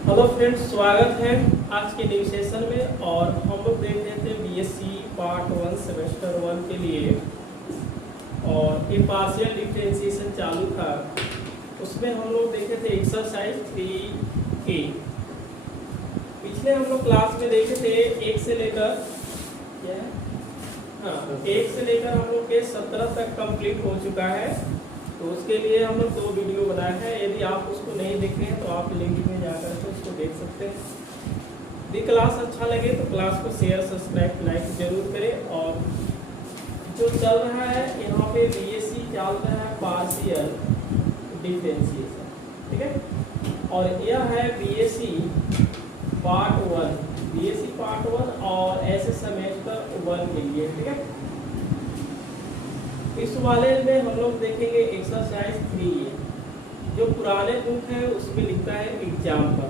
Hello friends, स्वागत है आज के न्यू सेशन में। और हम लोग देख रहे थे बीएससी पार्ट 1 सेमेस्टर 1 के लिए, और ये पार्शियल डिफरेंशिएशन चालू था। उसमें हम लोग देखे थे एक्सरसाइज 3A। पिछले हम लोग क्लास में देखे थे 1 से लेकर हम लोग के 17 तक कंप्लीट हो चुका है। तो उसके लिए हम लोग 2 वीडियो बनाए हैं। यदि आप उसको नहीं देखे हैं तो आप लिंक में जाकर के उसको देख सकते हैं। यदि क्लास अच्छा लगे तो क्लास को शेयर, सब्सक्राइब, लाइक जरूर करें। और जो चल रहा है यहाँ पे बीएससी चल रहा है पार्शियल डिफरेंशिएशन, ठीक है। और यह है बीएससी पार्ट 1 और ऐसे सेमेस्टर 1 के लिए, ठीक है। इस वाले में हम लोग देखेंगे एक्सरसाइज 3A। जो पुराने बुक है उसमें लिखता है एग्जाम्पल।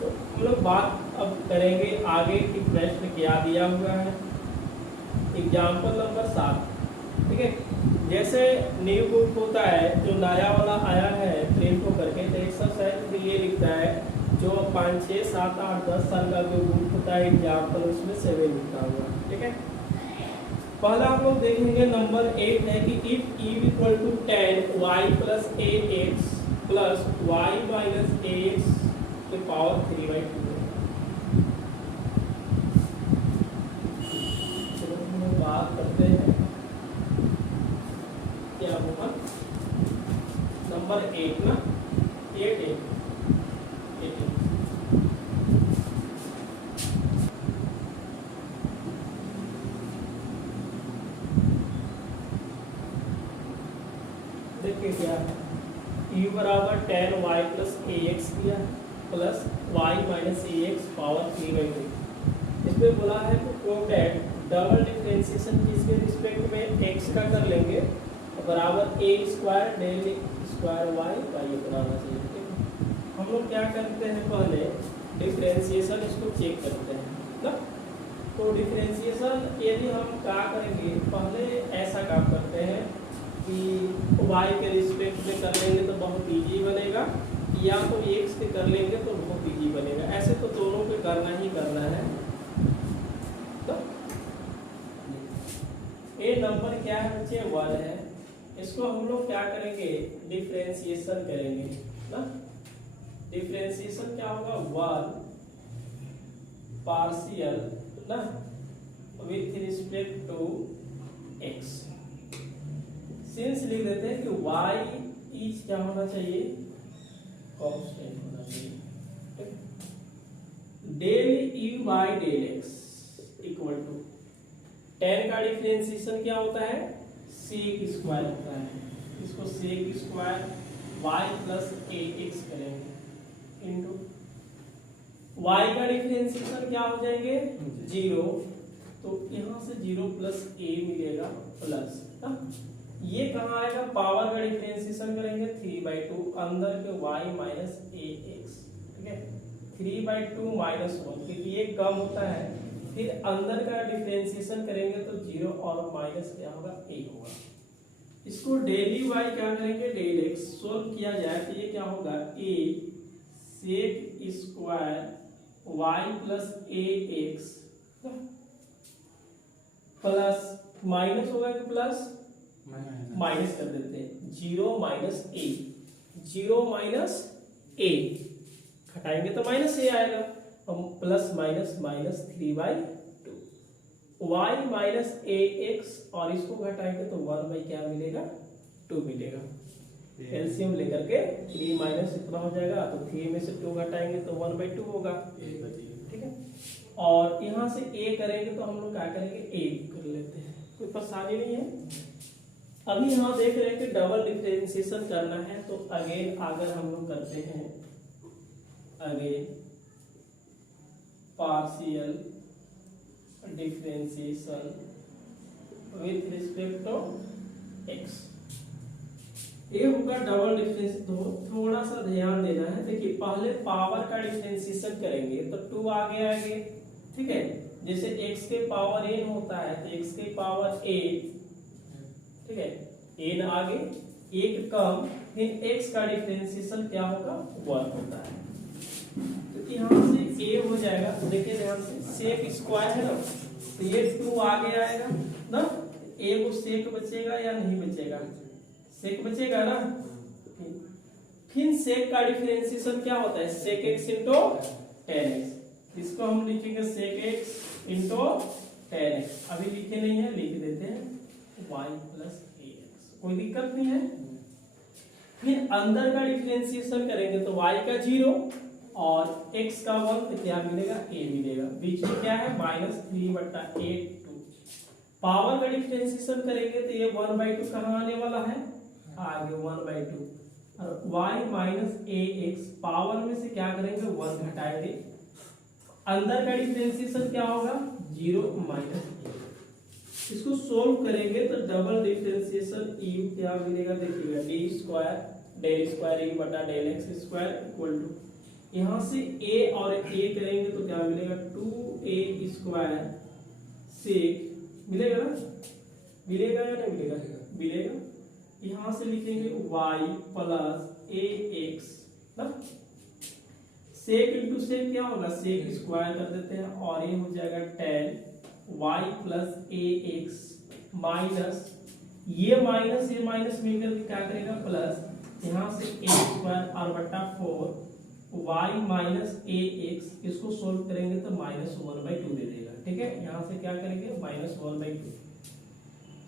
तो हम लोग बात अब करेंगे आगे की प्रश्न क्या दिया हुआ है। एग्जाम्पल नंबर 7, ठीक है। जैसे न्यू बुक होता है, जो नया वाला आया है प्रिंट हो करके, तो एक्सरसाइज 3A लिखता है। जो 5, 6, 7, 8, 10 साल का जो बुक होता है एग्जाम्पल, उसमें 7 लिखा हुआ है, ठीक है। पहला हम लोग देखेंगे नंबर 8 है कि if e equal to 10 y plus ax plus y minus ax के पावर 3/2। चलो हम लोग बात करते हैं क्या होगा। नंबर 8 ना, 8 देखिए क्या है। u बराबर 10y प्लस ax किया plus y minus ax power 3/2। इसमें बोला है कि प्रूव दैट डबल डिफरेंशिएशन किसके रिस्पेक्ट में x का कर लेंगे तो बराबर a square del square y ये बनाना चाहिए, ठीक है। हम लोग क्या करते हैं, पहले डिफरेंशिएशन इसको चेक करते हैं ना। तो डिफरेंशिएशन यदि हम क्या करेंगे, पहले ऐसा काम करते हैं कि y के रिस्पेक्ट में कर लेंगे तो बहुत इजी बनेगा, या तो x के कर लेंगे तो बहुत इजी बनेगा। ऐसे तो दोनों पे करना ही करना है। तो ये नंबर क्या है बच्चे, 1 है। इसको हम लोग क्या करेंगे, डिफरेंशिएशन करेंगे ना। डिफरेंशिएशन क्या होगा, 1 पार्शियल ना with respect to x। Since लिख देते हैं कि y इज क्या होना चाहिए, कांस्टेंट होना चाहिए। Del u by del x equal to 10 का डिफरेंशिएशन क्या होता है, sec स्क्वायर होता है। इसको sec square y plus ax करेंगे इनटू y का डिफरेंशिएशन क्या हो जाएंगे 0। तो यहाँ से 0 प्लस a मिलेगा प्लस ना। ये कहाँ आएगा, पावर का डिफरेंशिएशन करेंगे 3/2 अंदर के y माइनस ax, ठीक है। 3/2 माइनस 1 क्योंकि ये कम होता है। फिर अंदर का डिफरेंशिएशन करेंगे तो 0 और माइनस क्या होगा, a होगा। इसको डेली y क्या करेंगे, डेल x सोल्व किया जाए तो ये क्या होगा, a sec square y plus ax plus minus होगा कि प्लस, माइनस कर देते हैं। 0 माइनस a, 0 माइनस a घटाएंगे तो माइनस a आएगा। हम plus minus minus 3/2 y minus ax, और इसको घटाएंगे तो 1 क्या मिलेगा, 2 मिलेगा। एलसीएम लेकर के 3 माइनस इतना हो जाएगा, तो 3 में से 2 घटाएंगे तो 1/2 होगा, ठीक है। और यहाँ से a करेंगे तो हम लोग क्या करेंगे, a कर लेते हैं, कोई परेशानी नहीं है। अभी यहाँ देख रहे हैं कि डबल डिफरेंशिएशन करना है, तो अगेन अगर हम लोग करते हैं again partial differentiation with respect to x। ये होगा डबल डिफरेंशिएशन। तो थोड़ा सा ध्यान देना है। देखिए पहले पावर का डिफरेंशिएशन करेंगे तो 2 आगे, ठीक है। जैसे x के पावर n होता है तो x के पावर a, ठीक है, n आगे, एक कम, फिर x का डिफरेंशिएशन क्या होगा, 1 होता है। जाएगा, देखिए ध्यान से, सेक स्क्वायर है ना, तो ये 2 आगे आएगा ना, एक सेक बचेगा या नहीं बचेगा, सेक बचेगा ना। फिर सेक का डिफरेंशिएशन क्या होता है, sec x into tan x, इसको हम लिखेंगे sec x into tan x, अभी लिखे नहीं है, लिख देते हैं वाई प्लस ए एक्स, कोई दिक्कत नहीं है। फिर अंदर का डिफरेंशिएशन करेंगे तो y का 0 और x का 1, तो क्या मिलेगा, a मिलेगा, बीच में क्या है -3/8 2। पावर का डिफरेंशिएशन करेंगे तो ये 1/2 कहाँ आने वाला है, आगे 1/2, और y माइनस ax, पावर में से क्या करेंगे 1 घटाएंगे, अंदर का डिफरेंशिएशन क्या होगा 0 माइनस a, इसको सोल्व करेंगे तो डबल डिफरेंशिएशन यू क्या मिलेगा, देखिएगा d square del square u बटा del x square equal to, यहाँ से a और a करेंगे तो क्या मिलेगा 2a स्क्वायर सेक, मिलेगा ना, मिलेगा या नहीं मिलेगा, मिलेगा। यहाँ से लिखेंगे y प्लस ए एक्स ना, सेक इंटू सेक क्या होगा, सेक स्क्वायर कर देते हैं, और ये हो जाएगा tan y plus a x minus ये माइनस मिलकर क्या करेगा प्लस, यहाँ से ए स्क्वायर और बटा 4 y माइनस ए एक्स, इसको सोल्व करेंगे तो -1/2 दे देगा, ठीक है। यहाँ से क्या करेंगे -1/2।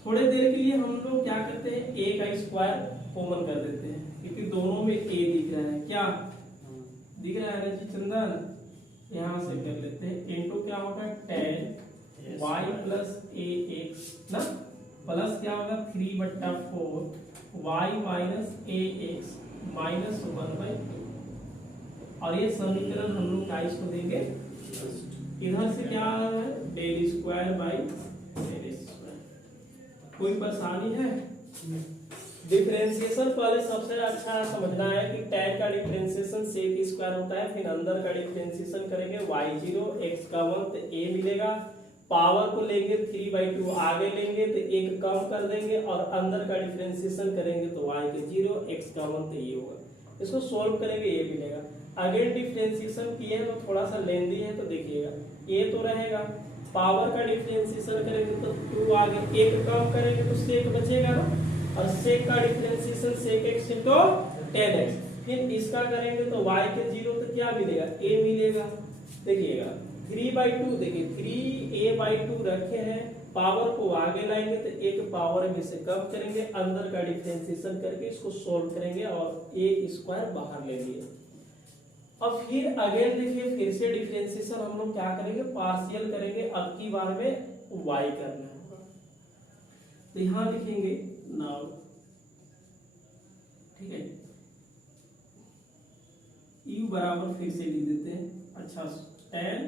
थोड़े देर के लिए हम लोग क्या करते हैं, a का स्क्वायर कॉमन कर देते हैं, क्योंकि दोनों में a दिख रहा है, क्या दिख रहा है जी चंदन, यहाँ से कर लेते हैं, इनटू क्या होगा tan y plus a x ना, प्लस क्या होगा 3/4 y माइनस ए एक्स -1/2, और ये समीकरण हम लोग का इसको देंगे, इधर से क्या आ रहा है del square by del square. कोई परेशानी है, डिफरेंशिएशन पहले सबसे अच्छा समझना है कि tan का डिफरेंशिएशन सेक स्क्वायर होता है, फिर अंदर का डिफरेंशिएशन करेंगे y0 x का 1 तो a मिलेगा, पावर को लेंगे 3/2 आगे लेंगे तो एक कम कर देंगे, और अंदर का डिफरेंशिएशन करेंगे तो y के 0 x का 1 तो ये होगा, इसको सोल्व करेंगे ये मिलेगा। अगेन डिफरेंशिएशन किए हैं तो थोड़ा सा लेंदी है, तो देखिएगा ये तो रहेगा, पावर का डिफरेंशिएशन करेंगे तो 2 आगे एक कम करेंगे तो सेक बचेगा ना, और सेक का डिफरेंशिएशन सेक x इंटू tan x, फिर इसका करेंगे तो y के 0 तो क्या मिलेगा a मिलेगा, देखिएगा 3/2, देखिए 3a/2 रखे हैं, पावर को आगे लाएंगे तो एक पावर में से कम करेंगे, अंदर का डिफरेंशिएशन करके इसको सोल्व करेंगे और a स्क्वायर बाहर ले लिए। अब फिर अगेन देखिए फिर से डिफरेंशिएशन हम लोग क्या करेंगे, पार्शियल करेंगे, अब की बार में y करना होगा, तो यहां लिखेंगे नाउ, ठीक है, u बराबर फिर से लिख देते हैं, अच्छा tan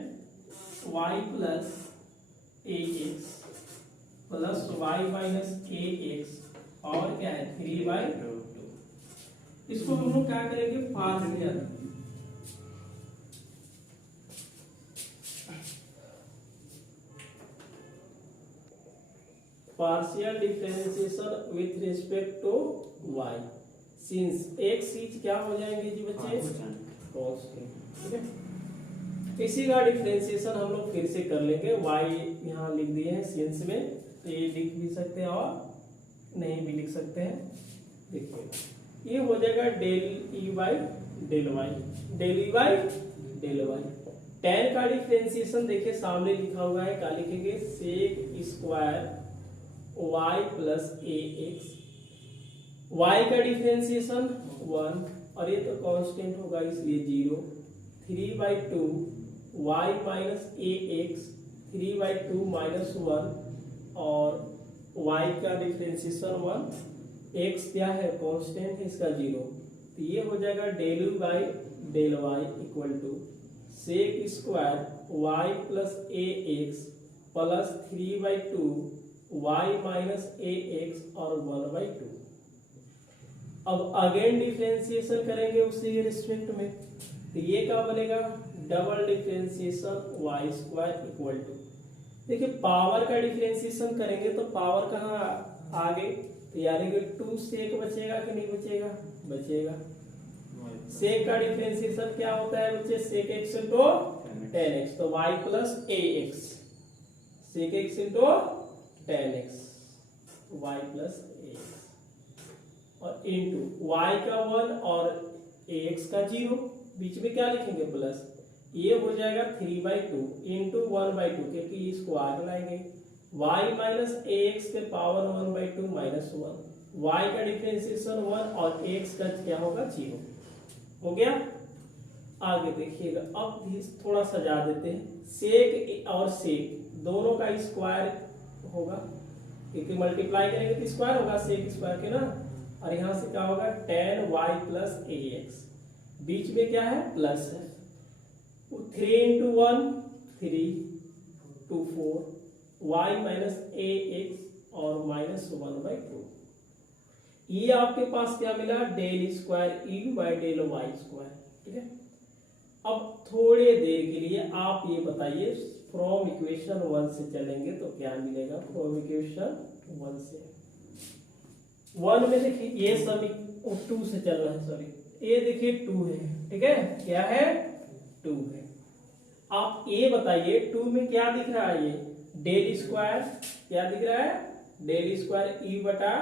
y plus a x plus y minus a x, और क्या है 3/2, इसको हम लोग क्या करेंगे partial, partial differentiation with respect to y, since x is क्या हो जाएंगे जी बच्चे कांस्टेंट, ठीक है। इसी का डिफरेंशिएशन हम लोग फिर से कर लेंगे, y यहाँ लिख दिए हैं सिंस में, तो ये लिख भी सकते हैं और नहीं भी लिख सकते हैं, देखिए ये हो जाएगा del e by del y, del e by del y. tan का डिफरेंशिएशन देखिए सामने लिखा हुआ है, क्या लिखेंगे sec square y plus a x, y का डिफरेंशिएशन 1 और ये तो कांस्टेंट होगा इसलिए 0, 3/2 y minus a x 3/2 minus 1, और y का डिफरेंशिएशन 1, x क्या है कांस्टेंट है इसका 0, तो ये हो जाएगा del u by del y equal to sec square y plus a x plus 3/2 y minus a x और 1/2। अब अगेन डिफरेंशिएशन करेंगे उसी रिस्पेक्ट में, तो ये क्या बनेगा double differentiation y square equal to, देखिए पावर का डिफरेंशिएशन करेंगे तो पावर कहाँ आगे, तो यानी कि 2 सेक बचेगा कि नहीं बचेगा, बचेगा। सेक का डिफरेंशिएशन क्या होता है बच्चे, सेक एक्स इंटू 10x, तो y plus ax sec x into 10x, y plus ax और इंटू y का 1 और ax का 0, बीच में क्या लिखेंगे प्लस, ये हो जाएगा 3/2 इंटू 1/2, क्योंकि इसको आगे लाएंगे, y माइनस ax के पावर 1/2 माइनस 1, y का डिफरेंशिएशन 1 और x का क्या होगा 0, हो गया। आगे देखिएगा, अब थोड़ा सजा देते हैं, सेक और सेक दोनों का स्क्वायर होगा, क्योंकि मल्टीप्लाई करेंगे तो स्क्वायर होगा सेक स्क्वायर के ना, और यहाँ से क्या होगा 10y प्लस ax, बीच में क्या है प्लस है, 3 इंटू 1 3 2 4, y माइनस ax और माइनस 1/2, ये आपके पास क्या मिला del square u by del y square, ठीक है। अब थोड़े देर के लिए आप ये बताइए फ्रॉम इक्वेशन 1 से चलेंगे तो क्या मिलेगा, फ्रॉम इक्वेशन 1 से 1 में देखिए ये सब 2 से चल रहा है, सॉरी ये देखिए 2 है, ठीक है, क्या है 2 है। आप ये बताइए 2 में क्या दिख रहा है, ये डेल स्क्वायर क्या दिख रहा है, डेल स्क्वायर ई बटा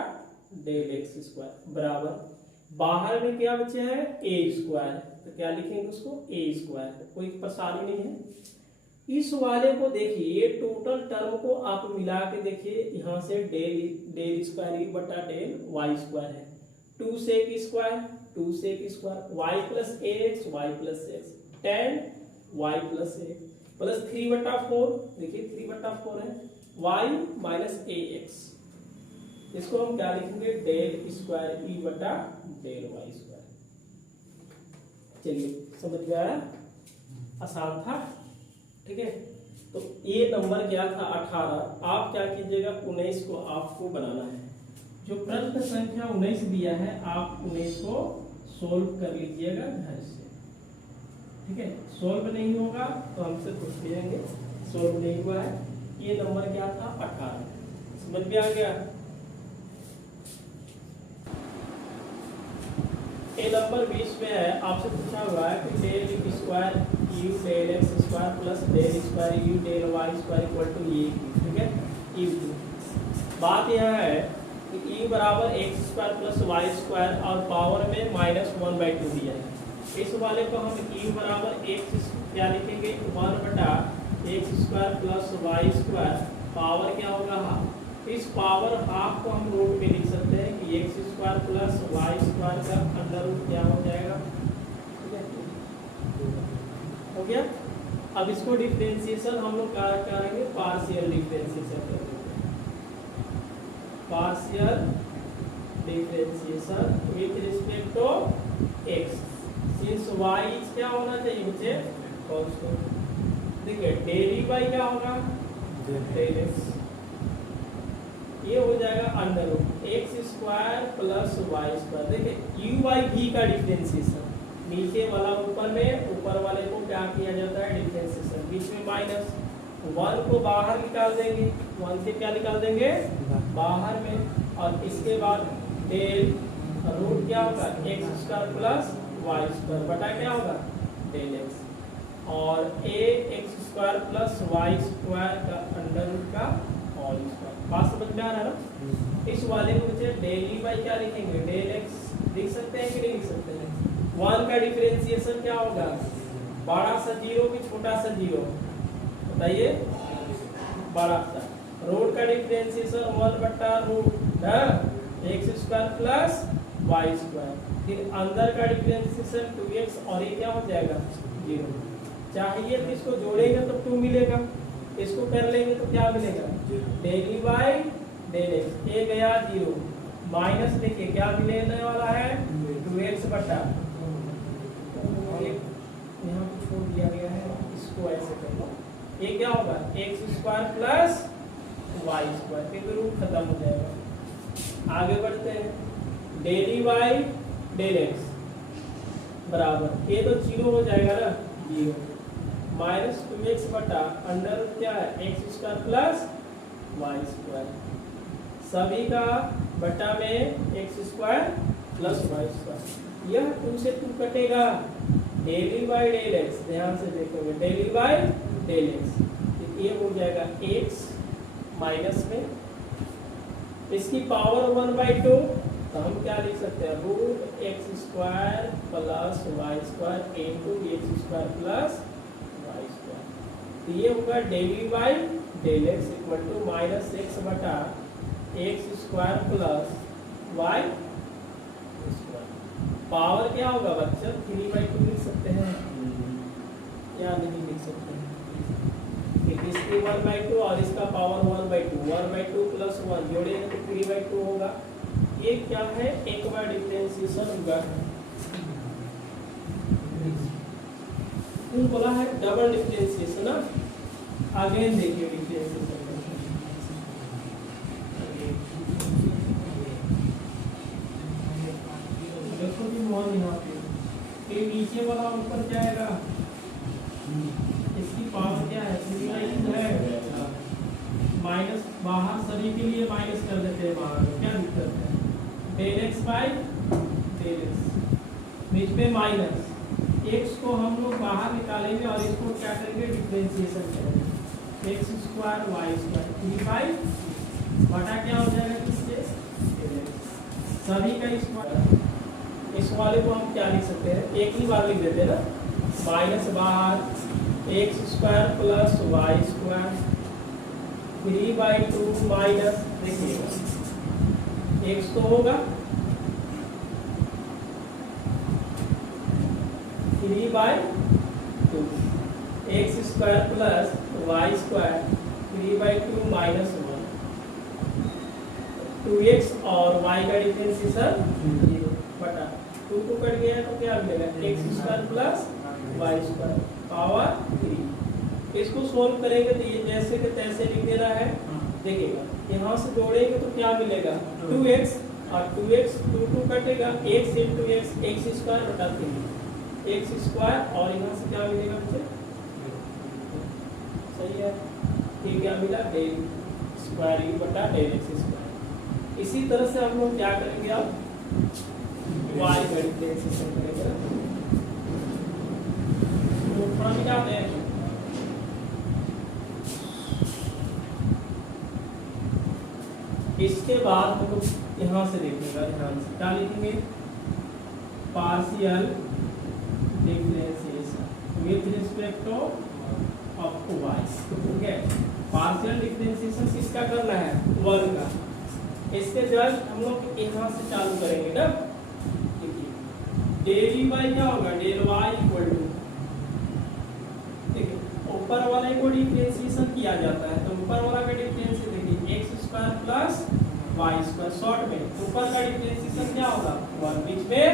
डेल एक्स स्क्वायर बराबर, बाहर में क्या बचे है ए स्क्वायर, तो क्या लिखेंगे उसको ए स्क्वायर, कोई परेशानी नहीं है। इस वाले को देखिए टोटल टर्म को आप मिला के देखिए, यहाँ से डेल स्क्वायर ई बटा डेल वाई स्क्वायर है, 2 sec square 2 sec square, y plus x y plus x, 10 y plus x plus 3/4, देखिए 3/4 है, वाई माइनस ए एक्स, इसको हम क्या लिखेंगे डेल स्क्वायर ई बटा डेल वाई स्क्वायर। चलिए समझ में आया, आसान था, ठीक है। तो ये नंबर क्या था 18, आप क्या कीजिएगा 19 को आपको बनाना है, जो प्रश्न संख्या 19 दिया है आप 19 को सोल्व कर लीजिएगा घर से, ठीक है। सोल्व नहीं होगा तो हमसे पूछ लीजिएंगे, सोल्व नहीं हुआ है, ये नंबर क्या था 18, समझ में आ गया। ये नंबर 20 में है, आपसे पूछा हुआ है कि del square u del x square plus del square u del y square equal to ये, ठीक है। यू बात यह है कि यू बराबर x square plus y square और पावर में माइनस 1/2 दिया है, इस वाले को हम यू बराबर एक्स क्या लिखेंगे 1 बटा x square plus y square, power क्या होगा हाफ, इस पावर हाफ को हम रूट में लिख सकते हैं कि x square plus y square का अंडर रूट क्या हो जाएगा, ठीक है, हो गया। अब इसको डिफरेंशिएशन हम लोग क्या करेंगे, पार्शियल डिफरेंशिएशन करेंगे, partial differentiation with respect to x, since y क्या होना चाहिए मुझे कांस्टेंट, देखिए डेल ई बाई क्या होगा डेल एक्स, ये हो जाएगा under root x square plus y square, देखिए यू बाई वी का डिफरेंशिएशन, नीचे वाला ऊपर में, ऊपर वाले को क्या किया जाता है डिफरेंशिएशन, बीच में माइनस 1 को बाहर निकाल देंगे, 1 से क्या निकाल देंगे बाहर में, और इसके बाद डेल रूट क्या होगा x square plus y square बटा क्या होगा डेल एक्स, और a x square plus y square का अंडर रूट का होल स्क्वायर, बात समझ में आ रहा है ना। इस वाले को मुझे डेल ई बाई क्या लिखेंगे डेल एक्स लिख सकते हैं कि नहीं लिख सकते हैं, 1 का डिफरेंशिएशन क्या होगा, बड़ा सा 0 की छोटा सा 0, बताइए बड़ा सा, रूट का डिफरेंशिएशन 1 बटा root x square plus y square, फिर अंदर का डिफरेंशिएशन 2x और ये क्या हो जाएगा 0, चाहिए तो इसको जोड़ेंगे तो 2 मिलेगा, इसको कर लेंगे तो क्या मिलेगा del e by del x, ये गया 0, माइनस देखिए क्या मिलने वाला है 2x बटा, यहाँ पे छोड़ दिया गया है, इसको ऐसे कर लो, ये क्या होगा x square plus y square, फिर रूट खत्म हो जाएगा। आगे बढ़ते हैं, del e by del x बराबर, ये तो 0 हो जाएगा ना 0, माइनस 2x बटा अंडर रूट क्या है x square plus y square, सभी का बटा में x square plus y square, यह 2 से 2 कटेगा, del e by del x, ध्यान से देखोगे del e by del x, ये हो जाएगा एक्स माइनस में इसकी पावर 1/2, तो हम क्या लिख सकते हैं root x square plus y square into x square plus y square. तो ये होगा del e by del x equal to minus x बटा x square plus y square. Power क्या होगा बच्चा 3/2 लिख सकते हैं या नहीं लिख सकते हैं? इसकी 1/2 और इसका पावर 1/2, 1/2 प्लस 1 जोड़ेंगे तो 3/2 होगा। ये क्या है एक बार डिफरेंशिएशन होगा, बोला है डबल डिफरेंशिएशन ना। अगेन देखिए डिफरेंशिएशन देखो कि वन यहाँ पे नीचे वाला ऊपर जाएगा, इसकी पावर क्या है 3/2 है, माइनस बाहर सभी के लिए माइनस कर देते हैं बाहर, क्या दिक्कत है? Del x by del x बीच में माइनस एक्स को हम लोग बाहर निकालेंगे और इसको क्या करेंगे डिफरेंशिएशन करेंगे, एक्स स्क्वायर वाई स्क्वायर 3 बटा क्या हो जाएगा किससे सभी का स्क्वायर। इस वाले को हम क्या लिख सकते हैं, एक ही बार लिख देते हैं ना, माइनस बाहर x square plus y square 3/2 minus देखिएगा एक्स तो होगा 3/2 x square plus y square 3/2 minus 1 2x और y का डिफरेंशिएशन 0 बटा 2 को कट गया तो क्या मिलेगा x square plus y square power 3। इसको सोल्व करेंगे तो ये जैसे के तैसे लिख देना है। देखिएगा यहाँ से जोड़ेंगे तो क्या मिलेगा 2x और 2x 2 कटेगा x into x x square बटा 3 एक्स स्क्वायर और यहाँ से क्या मिलेगा मुझे सही है ये क्या मिला डेल स्क्वायर यू बटा डेल एक्स स्क्वायर। इसी तरह से हम लोग क्या करेंगे अब y का डिफरेंशिएशन करेंगे तो थोड़ा मिटाते हैं। इसके बाद हम लोग यहाँ से देखेगा ध्यान से क्या लिखेंगे partial differentiation with respect of y, ठीक है। पार्शियल डिफरेंशिएशन किसका करना है 1 का। इसके जस्ट हम लोग यहाँ से चालू करेंगे ना, देखिए डेल ई बाई क्या होगा डेल वाई इक्वल टू, देखिए ऊपर वाले को डिफरेंशिएशन किया जाता है तो ऊपर वाला का डिफरेंशिएशन देखिए x square plus y square, short में ऊपर का डिफरेंशिएशन क्या होगा 1 बीच में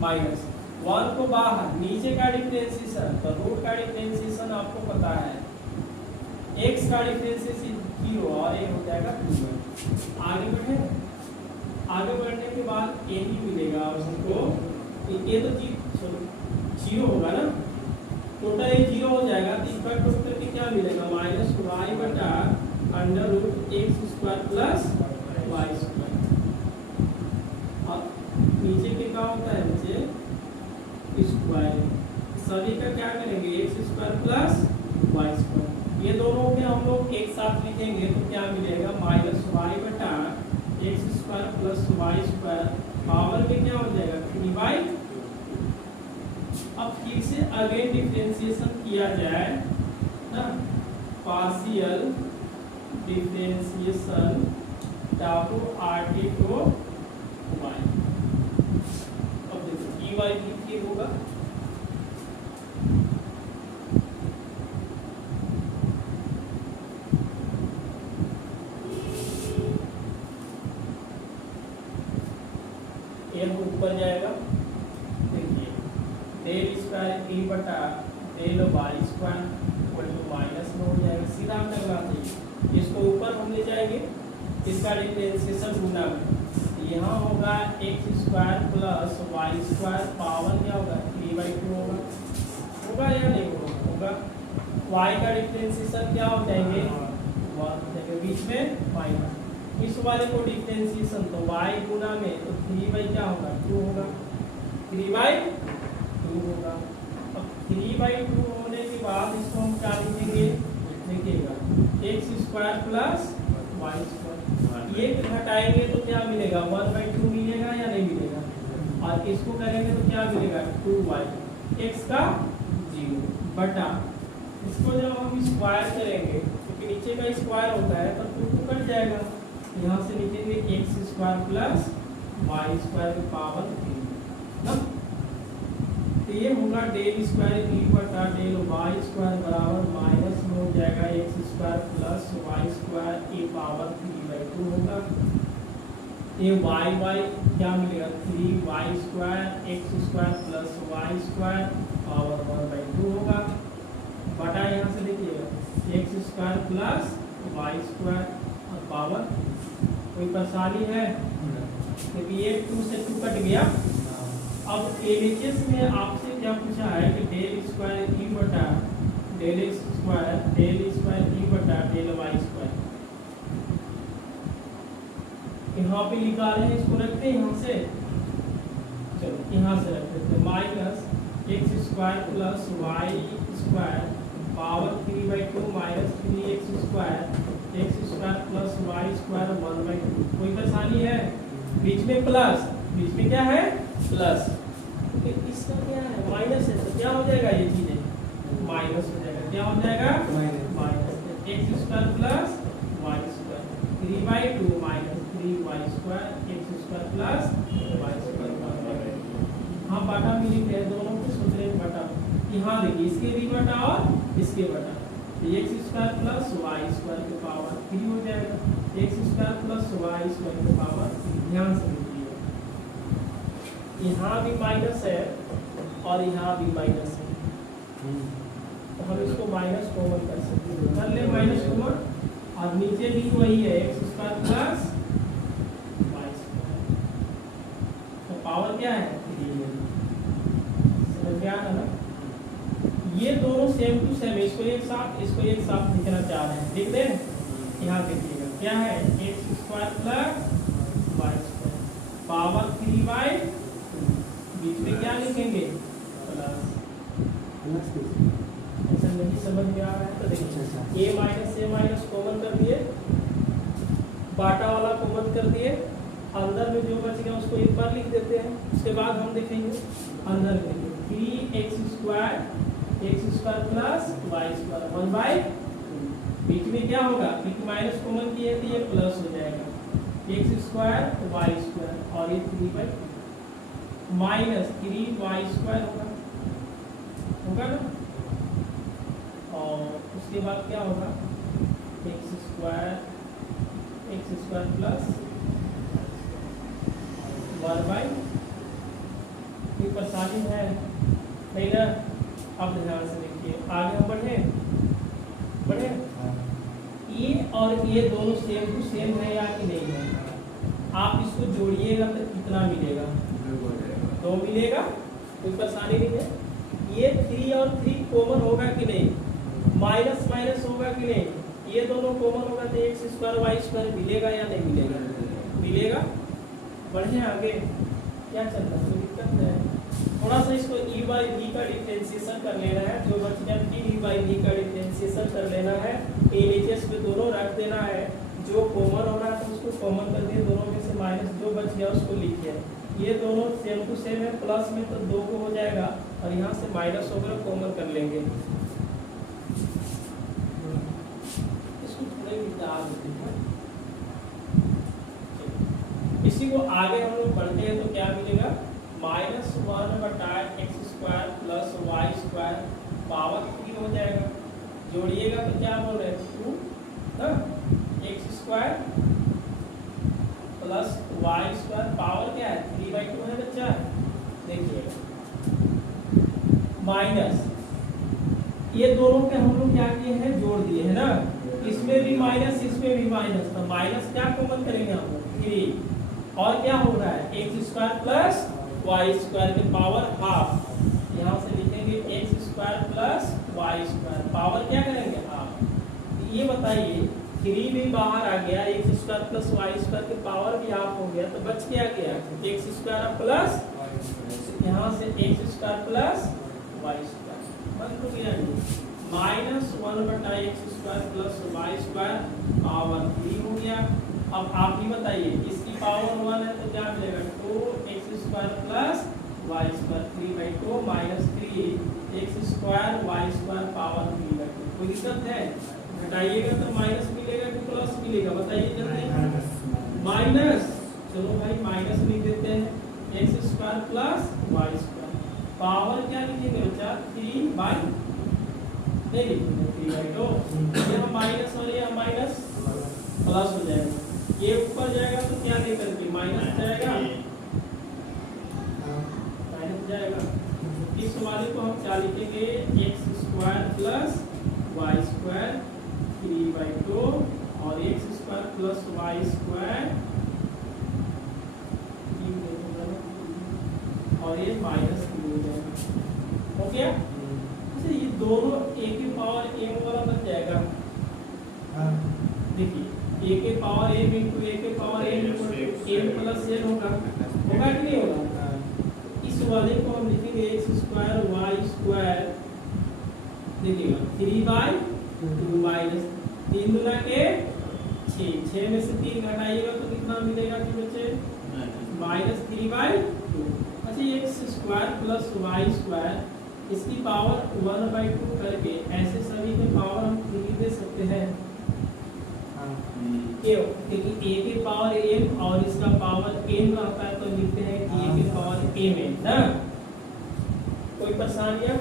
माइनस 1 को बाहर, नीचे का डिफरेंशिएशन तो रूट का डिफरेंशिएशन आपको पता है x का डिफरेंशिएशन 0 और ये हो जाएगा 2। आगे बढ़े, आगे बढ़ने के बाद ये ही मिलेगा और हमको ये तो जीरो होगा ना, टोटल ये 0 हो जाएगा तो इसका टोटल के क्या मिलेगा माइनस वाई बटा under root x square plus y square और नीचे के क्या होता है नीचे स्क्वायर, सभी का क्या करेंगे x square plus y square. ये दोनों में हम लोग एक साथ लिखेंगे तो क्या मिलेगा माइनस वाई बटा x square plus y square power में क्या हो जाएगा 3/2। अब फिर से अगेन डिफरेंशिएशन किया जाए ना, partial differentiation Dabu R T को वाई। अब देखो ई वाई भी होगा ऊपर जाएगा, देखिए डेल स्क्वायर ई बटा del y square equal to minus में हो जाएगा, सीधा हम लगना चाहिए। इसको ऊपर हम ले जाएंगे, इसका डिफरेंशिएशन गुना में यहाँ होगा x square plus y square power क्या होगा 3/2 होगा, होगा या नहीं होगा। वाई का डिफरेंशिएशन क्या हो जाएंगे 1 बीच में माइनस, इस वाले को डिफरेंशिएशन तो y गुना में तो 3 बाई क्या होगा 2 होगा, 3/2 होगा। अब 3/2 होने के बाद इसको हम क्या लिखेंगे, देखिएगा x square plus y square, ये घटाएंगे तो क्या मिलेगा 1/2 मिलेगा या नहीं मिलेगा, और इसको करेंगे तो क्या मिलेगा 2y एक्स का 0 बटा, इसको जब हम स्क्वायर करेंगे क्योंकि नीचे का स्क्वायर होता है तो 2 कट जाएगा, यहाँ से लिखेंगे x square plus y square की पावर 3 ना, तो ये होगा डेल स्क्वायर ई बटा डेल वाई स्क्वायर बराबर माइनस में हो जाएगा x square plus y square a power 3/2 होगा, ये वाई क्या मिलेगा 3y square x square plus y square power 1/2 होगा, बटा यहाँ से देखिएगा x square plus y square और पावर, कोई परेशानी है क्योंकि ये 2 से 2 कट गया। अब एलएचएस में आपसे क्या पूछा है कि डेल स्क्वायर ई बटा डेल स्क्वायर ई बटा डेल वाई स्क्वायर, यहाँ पे निकाले हैं, इसको रखते हैं यहाँ से, चलो यहाँ से रख देते हैं minus x square plus y square power 3/2 minus 3x square plus y square 1/2, कोई परेशानी है, बीच में प्लस, बीच में क्या है प्लस, इसका क्या है माइनस है, तो क्या हो जाएगा ये चीजें माइनस हो जाएगा, क्या हो जाएगा minus x square plus y square 3/2 minus 3y square x square plus y square, हम बटा भी लिख रहे हैं दोनों को, सोच रहे हैं बटा, यहाँ देखिए इसके भी बटा और इसके बटा, तो x square plus y square की पावर 3 हो जाएगा, x square plus y square की पावर, ध्यान से लिखिए यहाँ भी माइनस है और यहाँ भी माइनस है, तो हम इसको माइनस कॉमन कर सकते हैं, कर ले माइनस कॉमन, और नीचे भी वही है x square plus y square, तो पावर क्या है 3 है, समझ में आ रहा ना, ये दोनों सेम टू सेम, इसको एक साथ लिखना चाह रहे हैं, लिख दें, यहाँ देखिएगा क्या है x square plus y square power 3/2, बीच में क्या लिखेंगे प्लस, ऐसा नहीं समझ में आ रहा है तो देखिए a माइनस कॉमन कर दिए, बाटा वाला कॉमन कर दिए, अंदर में जो बच गया उसको एक बार लिख देते हैं, उसके बाद हम देखेंगे अंदर में 3x square plus y square 1/2, बीच में क्या होगा क्योंकि माइनस कॉमन किए तो ये प्लस हो जाएगा एक्स स्क्वायर वाई स्क्वायर और ये 3/2 माइनस 3y स्क्वायर होगा ना, और उसके बाद क्या होगा एक्स स्क्वायर प्लस 1/2, ये परेशानी है नहीं ना, अब ध्यान से देखिए आगे हम बढ़े, ये और ये दोनों सेम टू सेम है या कि नहीं है, आप इसको जोड़िएगा तो कितना मिलेगा 2 मिलेगा, कोई परेशानी नहीं है, ये 3 और 3 कॉमन होगा कि नहीं, माइनस माइनस होगा कि नहीं, ये दोनों कॉमन होगा तो एक्स स्क्वायर वाई स्क्वायर मिलेगा या नहीं मिलेगा, बढ़े आगे, क्या चल रहा है, दिक्कत है, थोड़ा सा इसको e/v का डिफरेंशिएशन कर लेना है, जो बच गया d/v का डिफरेंशिएशन कर लेना है, एलएचएस पे दोनों रख देना है, जो कॉमन हो रहा है तो उसको कॉमन कर दिए, दोनों में से माइनस जो बच गया उसको लिखिए, ये दोनों सेम टू सेम है, प्लस में तो 2 को हो जाएगा और यहाँ से माइनस होकर कॉमन कर लेंगे, इसको थोड़ा विचार देते हैं, इसी को आगे हम लोग बढ़ते हैं तो क्या मिलेगा -1/x square plus y square power 3 हो जाएगा, जोड़िएगा तो क्या बोल रहे हैं 2 ना, x square plus y square power क्या है 3/2 है बच्चा, देखिएगा माइनस, ये दोनों के हम लोग क्या किए हैं जोड़ दिए है ना, इसमें भी माइनस इसमें भी माइनस, तो माइनस क्या कॉमन करेंगे हम लोग 3, और क्या हो रहा है x square plus y square की पावर हाफ, यहाँ से लिखेंगे x square plus y square power क्या करेंगे हाफ, ये बताइए 3 भी बाहर आ गया, x square plus y square की पावर भी हाफ हो गया, तो बच क्या गया एक्स स्क्वायर प्लस, यहाँ से x square plus y square, बंद हो गया minus 1/x² plus y² power 3 हो गया। अब आप ही बताइए इसकी पावर 1 है तो क्या मिलेगा 2x² plus y² 3/2 minus 3x² y² power 3/2। कोई दिक्कत है? घटाइएगा तो माइनस मिलेगा कि प्लस मिलेगा बताइए जल्दी। माइनस, चलो भाई माइनस लिख देते हैं x² प्लस y² पावर क्या लिखेंगे बच्चा 3/2 नहीं लिखेंगे 3/2। यह माइनस और यह माइनस प्लस हो जाएगा, ये ऊपर जाएगा तो क्या लेकर के माइनस जाएगा, माइनस जाएगा। इस वाले को हम क्या लिखेंगे x² प्लस y² 3/2 और x² प्लस y² और ये माइनस 3 हो जाएगा। हो गया? अच्छा ये दोनों a की पावर m वाला बन जाएगा। देखिए a के पावर m इंटू a के पावर m प्लस n होगा, होगा कि नहीं होगा? इस वाले को हम लिखेंगे x² y² देखिएगा 3/2 माइनस 3 दूना के 6 में से 3 घटाइएगा तो कितना मिलेगा कि बच्चे माइनस 3/2। अच्छा x² प्लस y² इसकी पावर 1/2 करके ऐसे सभी के पावर हम 3 दे सकते हैं क्यों? क्योंकि a के पावर m और इसका पावर n रहता है तो लिखते हैं कि a के पावर m है ना। कोई परेशानियां?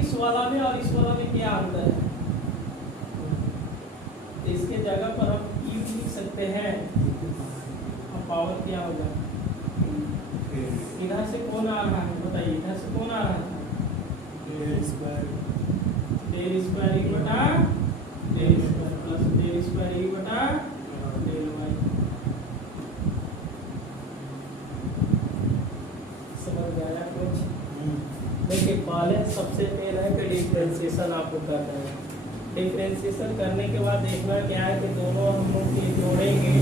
इस वाला में और इस वाला में क्या अंतर है? इसके जगह पर हम u लिख सकते हैं, अब पावर क्या होगा? इधर से कौन आ रहा है बताइए, इधर से कौन आ रहा है? del स्क्वायर एक बटा del square plus del square एक बटा del y। समझ में आया कुछ? देखिए पहले सबसे पहले है कि डिफरेंशिएशन आपको करना है। डिफरेंशिएशन करने के बाद देखना क्या है कि दोनों हम लोग के जोड़ेंगे,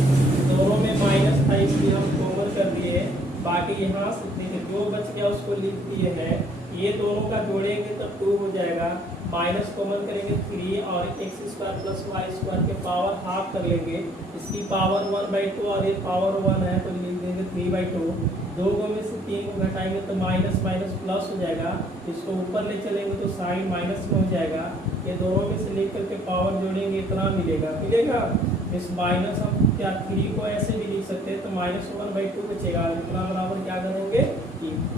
दोनों में माइनस था इसलिए हम कॉमन कर दिए, बाकी यहाँ से देखिए जो बच गया उसको लिख दिए हैं। ये दोनों का जोड़ेंगे तब 2 हो जाएगा, माइनस कॉमन करेंगे 3 और x² प्लस y² के पावर हाफ कर लेंगे, इसकी पावर 1/2 और ये पावर 1 है तो लिख देंगे 3/2। दो में से 3 को घटाएंगे तो माइनस माइनस प्लस हो जाएगा, इसको ऊपर ले चलेंगे तो साइन माइनस में हो जाएगा। ये दोनों में से लेकर के पावर जोड़ेंगे इतना मिलेगा। इस माइनस हम क्या 3 को ऐसे भी लिख सकते हैं तो माइनस 1/2 बचेगा, इतना बराबर क्या करेंगे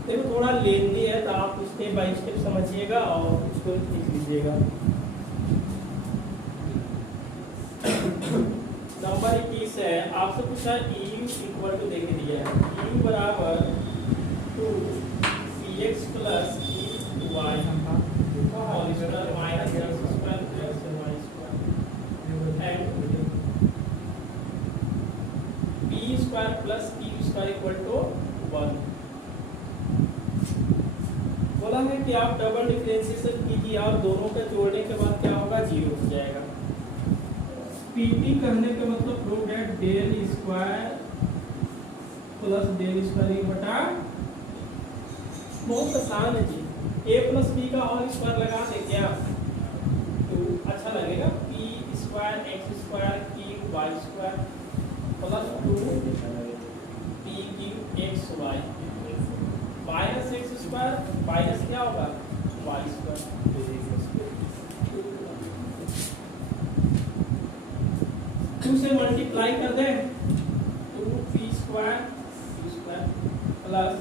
देखो थोड़ा लेंदी है तो आप स्टेप बाय स्टेप समझिएगा और उसको लिख लीजिएगा। नंबर 21 है, आपसे पूछा u इक्वल टू देके दिया है u बराबर 2px प्लस y और इसका minus x² plus y² and p² plus q² equal to 1। बोला है कि आप डबल डिफरेंशिएशन कीजिए और दोनों का जोड़ने के बाद क्या होगा 0 हो जाएगा। पीटी करने का मतलब prove that del square plus del square बटा, बहुत आसान है जी, a प्लस b का होल स्क्वायर लगा दे क्या तो अच्छा लगेगा। p² x² cube y² plus 2 p cube xy minus x² minus क्या होगा y²। से मल्टीप्लाई कर दें 2p² प्लस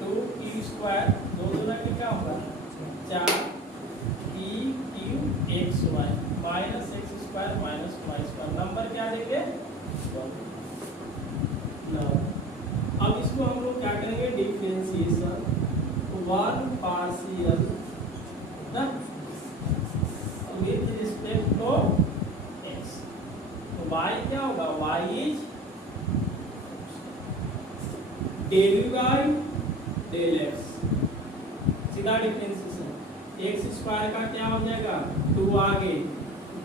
2q² दो दूना के क्या होगा 4p cube xy minus x² minus y²। Number क्या देंगे 9। अब इसको हम लोग क्या करेंगे differentiation 1 partial with respect to x, तो y क्या होगा y is del u by del x, सीधा डिफरेंशिएशन। x² का क्या हो जाएगा 2 आगे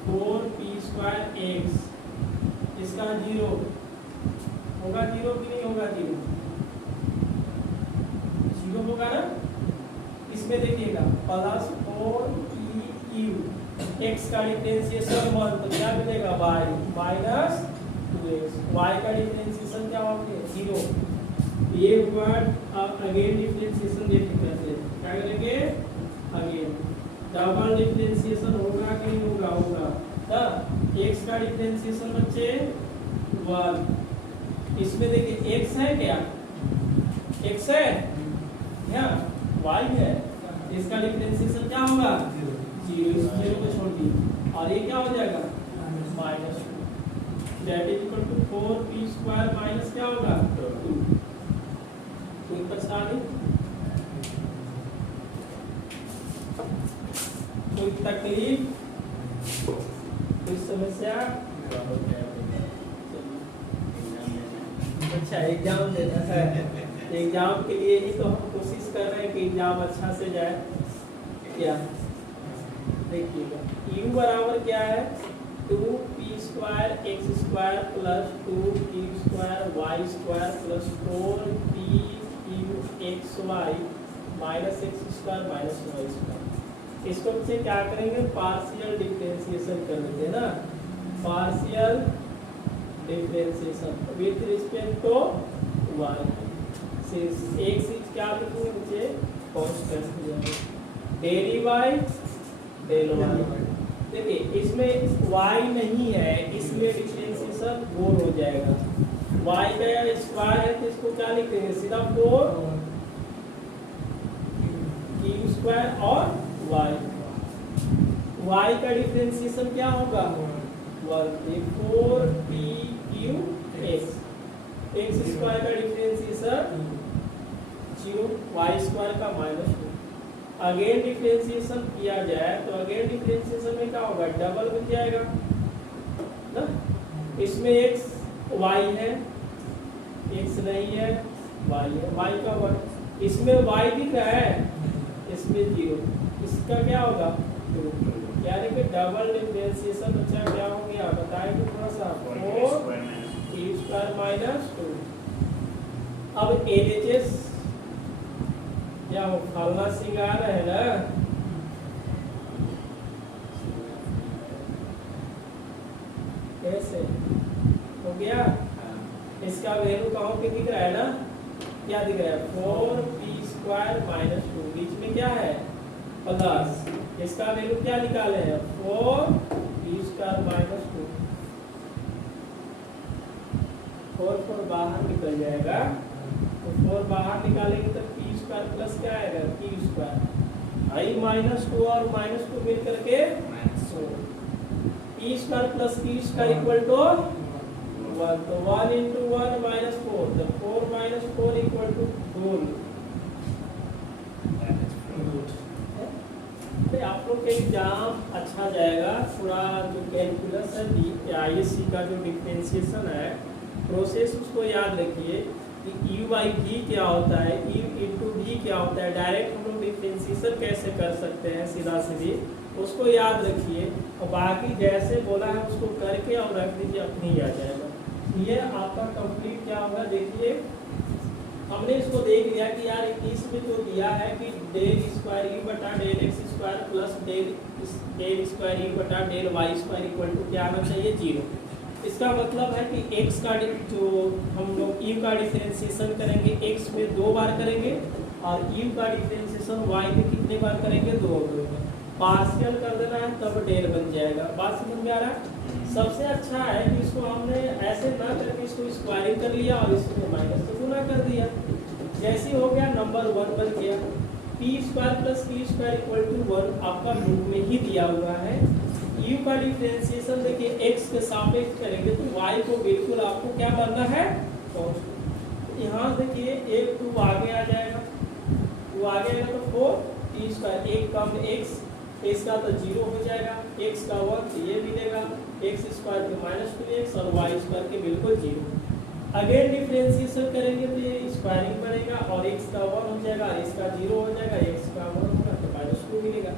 4p² x, इसका 0 होगा 0 कि नहीं होगा 0 होगा ना। इसमें देखिएगा प्लस 4pq x का डिफरेंशिएशन 1 तो क्या मिलेगा y माइनस 2x y का डिफरेंशिएशन क्या होगा 0। ये वर्ड आप अगेन डिफरेंशिएशन देखिए कैसे क्या करेंगे अगेन डबल डिफरेंशिएशन होगा कि नहीं होगा होगा ना। x का डिफरेंशिएशन बच्चे 1 इसमें देखिए x है क्या x है क्या y है इसका डिफरेंशिएशन क्या होगा 0 को छोड़ दी और ये क्या हो जाएगा minus 2 that is equal to 4p square minus क्या होगा 2। कोई परेशानी कोई तकलीफ कोई समस्या। अच्छा एग्जाम देना है एग्जाम के लिए ही तो हम कोशिश कर रहे हैं कि एग्जाम अच्छा से जाए। क्या देखिएगा u बराबर क्या है 2p square x square plus 2q square y square plus 4pq x y minus x square minus y square. इसको से क्या करेंगे पार्शियल डिफरेंशिएशन कर देते हैं ना partial differentiation with respect to y since एक चीज क्या लिखेंगे बच्चे constant del y del y। देखिए इसमें y नहीं है इसमें डिफरेंशिएशन 4 हो जाएगा y का स्क्वायर है तो इसको क्या लिखेंगे सीधा 4q स्क्वायर और y का डिफरेंशिएशन क्या होगा 4pq x स्क्वायर का डिफरेंशिएशन 0 y स्क्वायर का माइनस 2। अगेन डिफरेंशिएशन किया जाए तो अगेन डिफरेंशिएशन में क्या होगा डबल बन जाएगा ना। इसमें x y है x नहीं है y है y का वर्ग इसमें y दिख रहा है इसमें 0 इसका क्या होगा 2 यानी कि डबल डिफरेंशिएशन बच्चा क्या हो गया बताएंगे थोड़ा सा 4p स्क्वायर माइनस 2। अब LHS क्या हो फलना सिंगार है ना कैसे हो गया इसका वैल्यू कहाँ पे दिख रहा है ना क्या दिख रहा है 4p स्क्वायर माइनस 2 बीच में क्या है प्लस इसका वैल्यू क्या निकाले हैं 4p स्क्वायर माइनस 2 4 बाहर निकल जाएगा तो 4 बाहर निकालेंगे तो p स्क्वायर प्लस क्या आएगा q स्क्वायर i माइनस 2 और माइनस 2 मिल करके p square plus q square equal to 1 तो 1 into 1 minus 4 तो 4 minus 4 equal to 2। आप लोग का एग्जाम अच्छा जाएगा थोड़ा जो कैलकुलस है आईएससी का जो डिफरेंशिएशन है प्रोसेस उसको याद रखिए कि यू बाई वी क्या होता है यू इंटू वी क्या होता है डायरेक्ट हम लोग डिफरेंशिएशन कैसे कर सकते हैं सीधा सीधी उसको याद रखिए और बाकी जैसे बोला है उसको करके और रख दीजिए अपनी आ जाएगा। ये आपका कंप्लीट क्या होगा देखिए हमने इसको देख लिया कि यार इसमें जो दिया है कि डेल स्क्वायर यू बटा del x square plus del square u बटा del y square equal to क्या आना चाहिए 0। इसका मतलब है कि x का जो हम लोग u का डिफरेंशिएशन करेंगे x में 2 बार करेंगे और u का डिफरेंशिएशन y में कितने बार करेंगे 2 बार पार्शियल कर देना है तब डेल बन जाएगा। बात समझ में आ रहा है। सबसे अच्छा है कि इसको हमने ऐसे ना करके इसको स्क्वायरिंग कर लिया और इसको माइनस से गुना कर दिया जैसे हो गया नंबर 1 बन गया p square plus q square equal to 1 आपका रूप में ही दिया हुआ है। u का डिफरेंशिएशन देखिए x के सापेक्ष करेंगे तो y को बिल्कुल आपको क्या मानना है यहाँ देखिए 1 2 आगे आ जाएगा 2 आगे आएगा तो 4p स्क्वायर 1 कम x इसका तो 0 हो जाएगा x का 1 तो ये मिलेगा x स्क्वायर के माइनस 2x और y स्क्वायर के बिल्कुल 0। अगेन डिफरेंशिएशन करेंगे तो ये स्क्वायरिंग बनेगा और x का 1 हो जाएगा इसका 0 हो जाएगा x का 1 होगा तो -2 मिलेगा।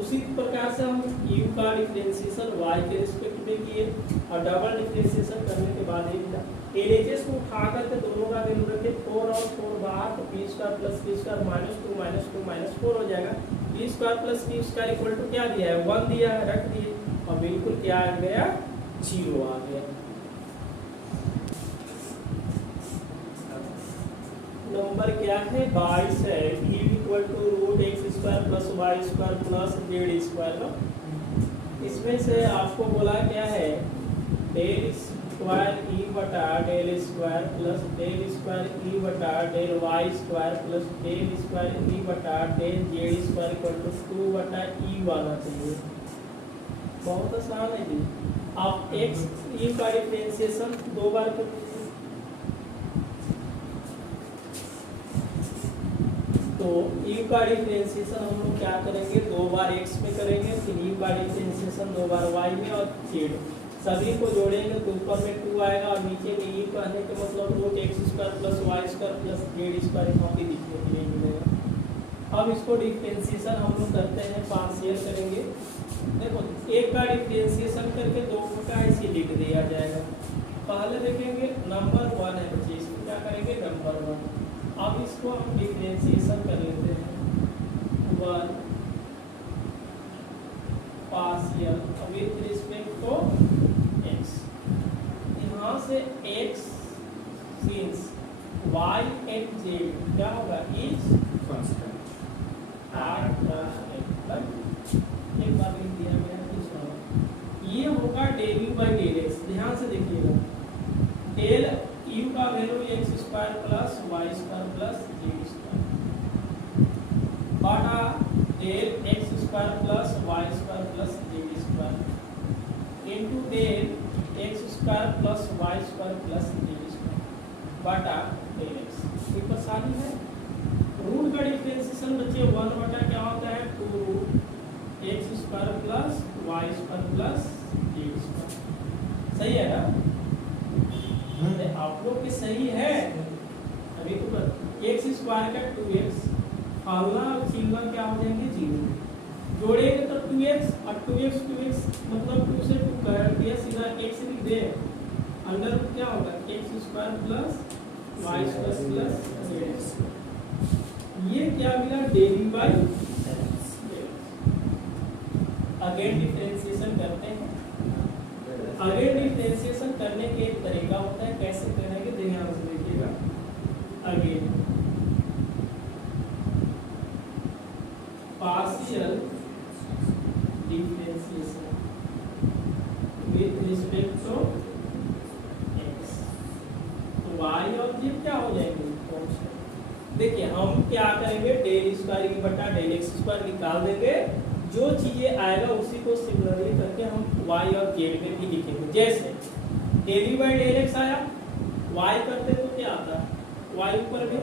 उसी प्रकार से हम u का डिफरेंशिएशन y के रिस्पेक्ट में किए और डबल डिफरेंशिएशन करने के बाद ये मिला। LHS को उठा करके दोनों का वैल्यू रखे 4 और 4 बाहर, तो p स्क्वायर प्लस q स्क्वायर माइनस 2 माइनस 4 हो जाएगा। p square plus q square equal to क्या दिया है, 1 दिया है, रख दिए और बिल्कुल क्या आ गया, 0 आ गया। नंबर क्या है, 22 है। v equal to root x square plus y square plus z square. इसमें से आपको बोला क्या है, डेल स्क्वायर ई बटा del square plus del square e बटा del y square plus del square e बटा del z square equal to 2 बटा ई आना चाहिए। बहुत आसान है जी। आप एक्स ई का डिफरेंशिएशन 2 बार कर लीजिए, तो u का डिफरेंशिएशन हम लोग क्या करेंगे, 2 बार x में करेंगे, फिर u का डिफरेंशिएशन 2 बार y में और z सभी को जोड़ेंगे तो ऊपर में 2 आएगा और नीचे में u कहने के मतलब root x square plus y square plus z square copy दिखने के लिए मिलेगा। अब इसको डिफरेंशिएशन हम लोग करते हैं, पार्शियल करेंगे। देखो एक का डिफरेंशिएशन करके 2 का ऐसे लिख दिया जाएगा। पहले देखेंगे नंबर 1 है बच्चे, इसको क्या करेंगे, नंबर 1। अब इसको हम डिफरेंशिएशन कर लेते हैं 1 partial with respect to x। यहाँ से x since y and z क्या होगा, is constant r plus x। एक बार लिख दिया गया कुछ, ये होगा del u by del x। ध्यान से देखिएगा, डेल u का value x square plus y square plus z square बटा del x square plus y square plus z square into del x square plus y square plus z square बटा del x. कोई परेशानी है? Root का differentiation बच्चे 1 बटा क्या होता है, 2 root x square plus y square plus z square. सही है ना? आप लोग की सही है। अभी तो एक्स स्क्वायर का 2x फार्मूला सिंगल क्या हो जाएंगे, 0 जोड़ेंगे तो 2x और 2x मतलब 2 से 2 कर दिया, सीधा x लिख दे, अंडर क्या होगा x square plus y square plus z. ये क्या मिला, डेल बाई। अगेन डिफरेंशिएशन करते हैं। अगेन डिफरेंशिएशन करने के एक तरीका होता है, कैसे करेंगे ध्यान से देखिएगा। Again partial differentiation with respect to x, तो y और z क्या हो जाएंगे, कांस्टेंट। देखिए हम क्या करेंगे, डेल स्क्वायर की बटा डेल एक्स स्क्वायर निकाल देंगे, जो चीजें आएगा उसी को सिमिलरली करके हम y और z में भी लिखेंगे। जैसे del u by del x आया, y करते तो क्या आता, y ऊपर में,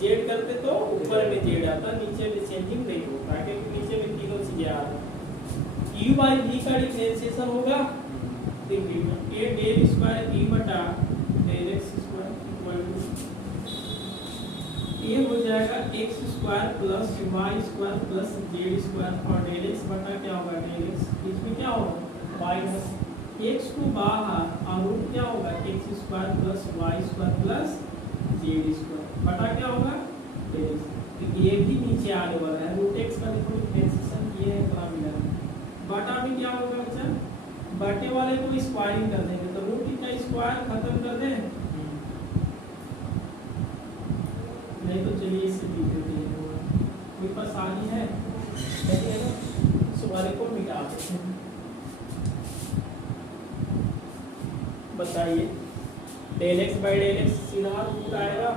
z करते तो ऊपर में z आता, नीचे में चेंजिंग नहीं होगा क्योंकि नीचे में तीनों चीजें आ रही। u बाई v का डिफरेंशिएशन होगा, ये डेल स्क्वायर v बटा del x square equal to ये हो जाएगा x square plus y square plus z square और डेल एक्स बटा क्या होगा, डेल एक्स इसमें क्या होगा माइनस एक्स को बाहर और रूट क्या होगा x square plus y square plus z square बटा क्या होगा डेल एक्स। तो ये भी नीचे आने वाला है, रूट एक्स का देखो डिफरेंशिएशन किए हैं इतना मिला, बटा में क्या होगा बच्चा, बटे वाले को स्क्वायरिंग कर देंगे तो रूट का स्क्वायर खत्म कर दें, नहीं तो चलिए इससे लिख देते हैं। कोई परेशानी है देखिए ना, सवाल को मिटा देते हैं। बताइए del x by del x सीधा रूट आएगा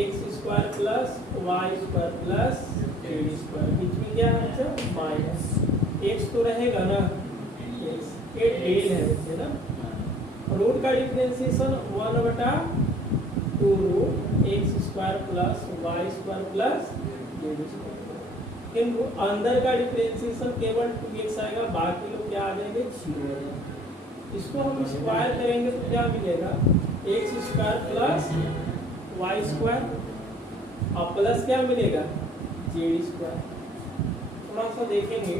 x square plus y square plus z square, बीच में क्या है अच्छा माइनस एक्स तो रहेगा ना, ये डेल है ना, रूट का डिफरेंशिएशन 1 बटा 2 root x square plus y square plus z square. किंतु अंदर का डिफरेंशिएशन केवल 2x आएगा, बाकी लोग क्या आ जाएंगे 0 आ जाएगा। इसको हम स्क्वायर करेंगे तो क्या मिलेगा x square plus y square और प्लस क्या मिलेगा जेड स्क्वायर। थोड़ा सा देखेंगे।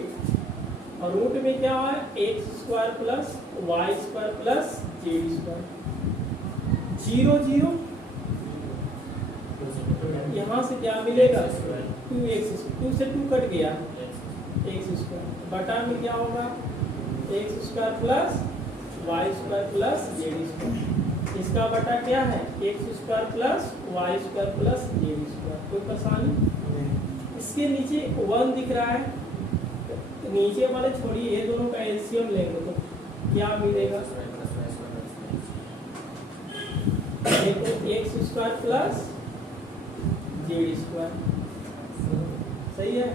और रूट में क्या है, x square plus y square plus z square, 0 0, यहाँ से क्या मिलेगा 2x, 2 से 2 कट गया, एक्स स्क्वायर बटा में क्या होगा x square plus y square plus z square. इसका बटा क्या है x square plus y square plus z square. कोई परेशानी? इसके नीचे 1 दिख रहा है, नीचे वाले छोड़िए, ये दोनों का एलसीएम लेंगे तो क्या मिलेगा, x square plus z square, सही है।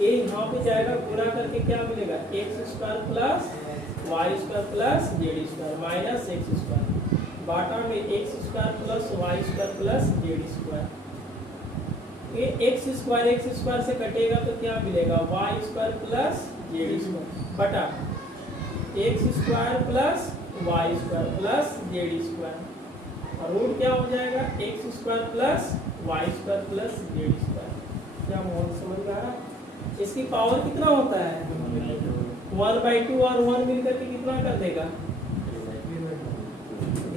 ये यहाँ पे जाएगा, गुणा करके क्या मिलेगा x square plus y square plus z square minus x square, बाटा में x square plus y square plus z square. ये एक्स स्क्वायर से कटेगा तो क्या मिलेगा y square plus z square बटा x square plus y square plus z square, और रूट क्या हो जाएगा x square plus y square plus z square. क्या मोहन समझ में आ रहा है? इसकी पावर कितना होता है 1/2, और 1 मिलकर के कितना कर देगा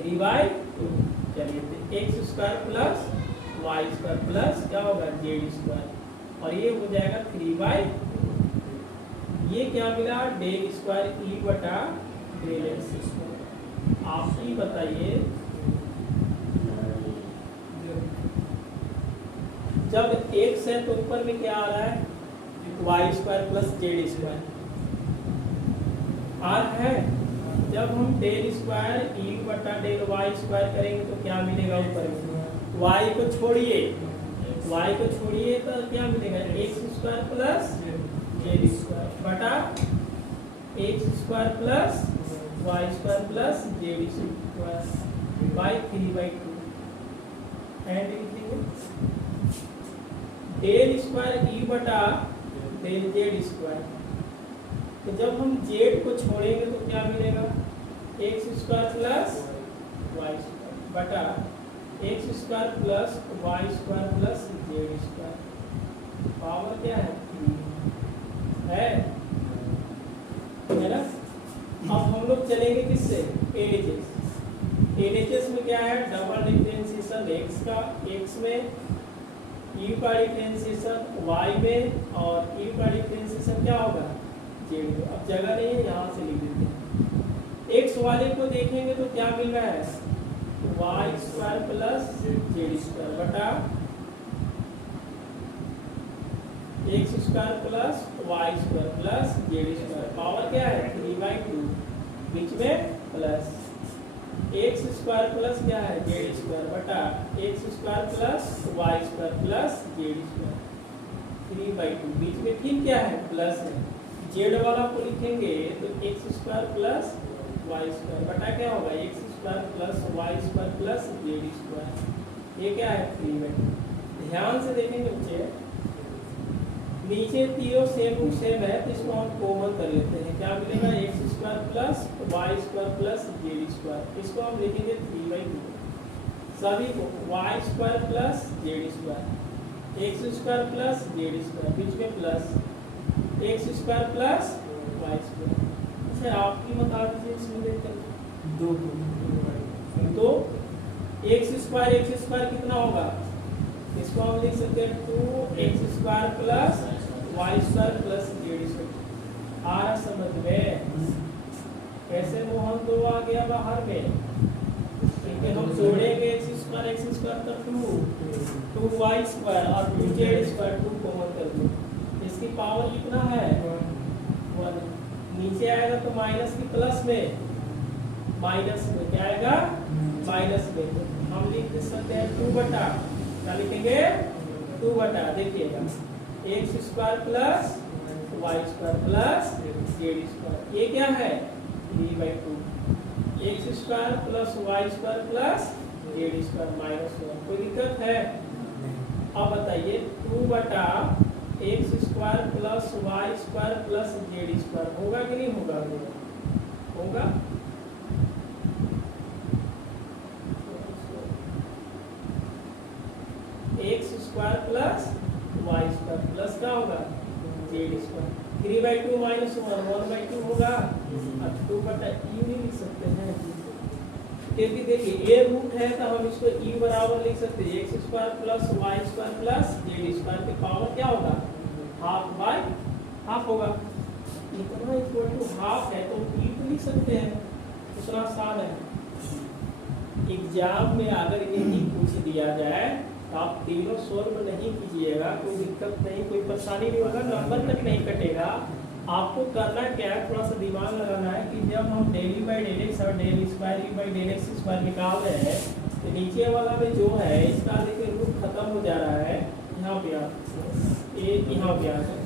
3/2। चलिए x square plus y square plus क्या होगा जेड स्क्वायर, और ये हो जाएगा 3/2। ये क्या मिला डेल स्क्वायर ई बटा डेल एक्स स्क्वायर। आप ही बताइए, जब एक्स है तो ऊपर में क्या आ रहा है y square plus z square r है। जब हम डेल स्क्वायर ई बटा डेल वाई स्क्वायर करेंगे तो क्या मिलेगा ऊपर में वाई को छोड़िए, तो क्या मिलेगा x square plus z square बटा x square plus y square plus z square by 3/2। And del square e बटा डेल जेड स्क्वायर, तो जब हम जेड को छोड़ेंगे तो क्या मिलेगा x square plus y square बटा x square plus y square plus z square. Power क्या है ना। अब हम लोग चलेंगे किससे एलएचएस में क्या है डबल डिफरेंशिएशन एक्स का, एक्स में यू का डिफरेंशिएशन वाई में, और यू का डिफरेंशिएशन क्या होगा जेड में। अब जगह नहीं है, यहाँ से लिख देते हैं। एक्स वाले को देखेंगे तो क्या मिल रहा है y square plus z square बटा x square plus y square plus z square. Power क्या है 3/2, बीच में प्लस एक्स स्क्वायर प्लस क्या है जेड स्क्वायर बटा x square plus y square plus z square 3/2, बीच में फिर क्या है प्लस है। जेड वाला को लिखेंगे तो x square plus y square बटा क्या होगा x square plus y square plus z square. ये क्या है 3/2। ध्यान से देखेंगे बच्चे, नीचे तीनों सेम टू सेम है तो इसको हम कॉमन कर लेते हैं। क्या मिलेगा x square plus y square plus z square, इसको हम लिखेंगे 3/2। सभी को y square plus z square, x square plus z square, बीच में plus x square plus y square. अच्छा आपकी मुताबिक इसमें देखते हैं दो एक्स स्क्वायर कितना होगा, इसको हम लिख सकते हैं 2x square plus y square plus z square. आ रहा समझ में कैसे मोहन 2 आ गया बाहर में, क्योंकि हम जोड़ेंगे x स्क्वायर तो 2y स्क्वायर और 2z स्क्वायर 2 कॉमन कर दो, इसकी पावर कितना है 1। नीचे आएगा तो माइनस की प्लस में, माइनस में क्या आएगा माइनस में, हम लिख सकते हैं 2 बटा क्या लिखेंगे 2 बटा देखिएगा x square plus y square plus z square. ये क्या है 3/2, x square plus y square plus z square -1। कोई दिक्कत है? अब बताइए 2 बटा x square plus y square plus z square होगा कि नहीं होगा? होगा। X square plus y square plus क्या होगा जेड स्क्वायर 3/2 माइनस 1/2 होगा और 2/e भी लिख सकते हैं, क्योंकि देखिए ए रूट है तो हम इसको e बराबर लिख सकते हैं x square plus y square plus z square की पावर क्या होगा हाफ बाय हाफ होगा, इतना इक्वल टू हाफ है तो e तो लिख सकते हैं, दूसरा आसान है। एग्जाम में अगर यही पूछ दिया जाए तो आप तीनों सोल्व नहीं कीजिएगा, कोई दिक्कत नहीं, कोई परेशानी नहीं होगा, नंबर तक नहीं कटेगा। आपको करना क्या है, थोड़ा सा दिमाग लगाना है कि जब हम डेली बाई डेल एक्स और del square e by del x square निकाल रहे हैं तो नीचे वाला में जो है इसका देखिए रूट खत्म हो जा रहा है, यहाँ पे यहाँ पे आकर